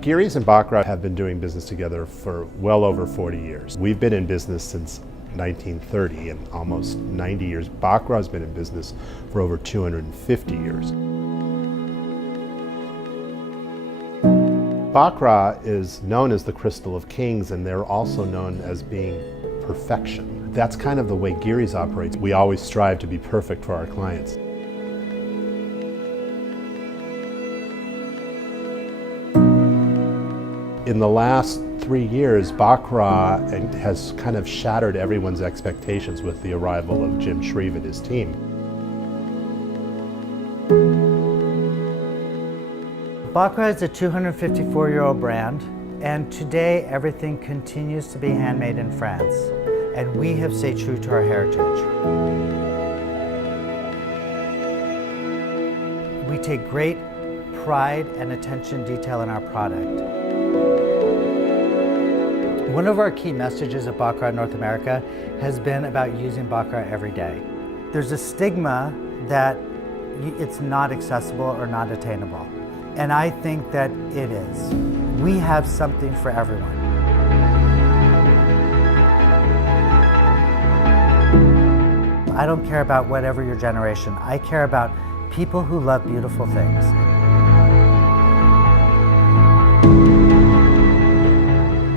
GEARYS and Baccarat have been doing business together for well over 40 years. We've been in business since 1930 and almost 90 years. Baccarat's been in business for over 250 years. Baccarat is known as the Crystal of Kings, and they're also known as being perfection. That's kind of the way GEARYS operates. We always strive to be perfect for our clients. In the last 3 years, Baccarat has kind of shattered everyone's expectations with the arrival of Jim Shreve and his team. Baccarat is a 254-year-old brand, and today everything continues to be handmade in France, and we have stayed true to our heritage. We take great pride and attention to detail in our product. One of our key messages at Baccarat North America has been about using Baccarat every day. There's a stigma that it's not accessible or not attainable, and I think that it is. We have something for everyone. I don't care about whatever your generation. I care about people who love beautiful things.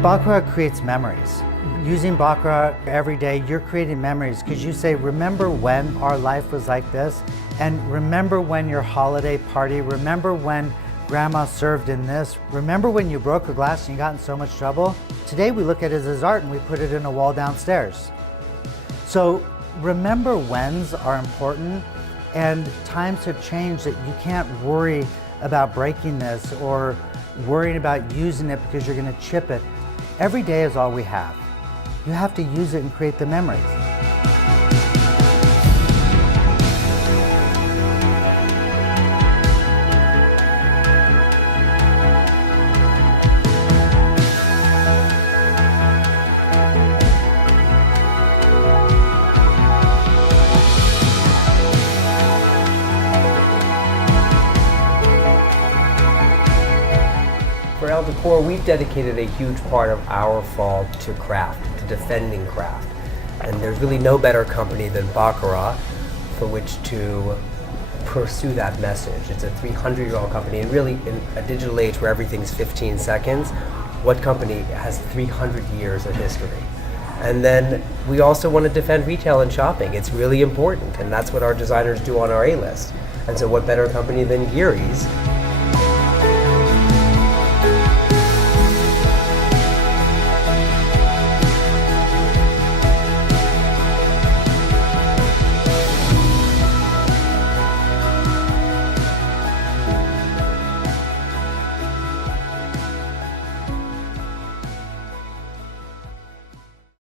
Baccarat creates memories. Using Baccarat every day, you're creating memories because you say, remember when our life was like this? And remember when your holiday party, remember when grandma served in this? Remember when you broke a glass and you got in so much trouble? Today we look at it as art and we put it in a wall downstairs. So remember whens are important, and times have changed that you can't worry about breaking this or worrying about using it because you're going to chip it. Every day is all we have. You have to use it and create the memories. For Elle Decor, we've dedicated a huge part of our fall to craft, to defending craft. And there's really no better company than Baccarat for which to pursue that message. It's a 300-year-old company, and really in a digital age where everything's 15 seconds, what company has 300 years of history? And then we also want to defend retail and shopping. It's really important, and that's what our designers do on our A-list. And so what better company than GEARYS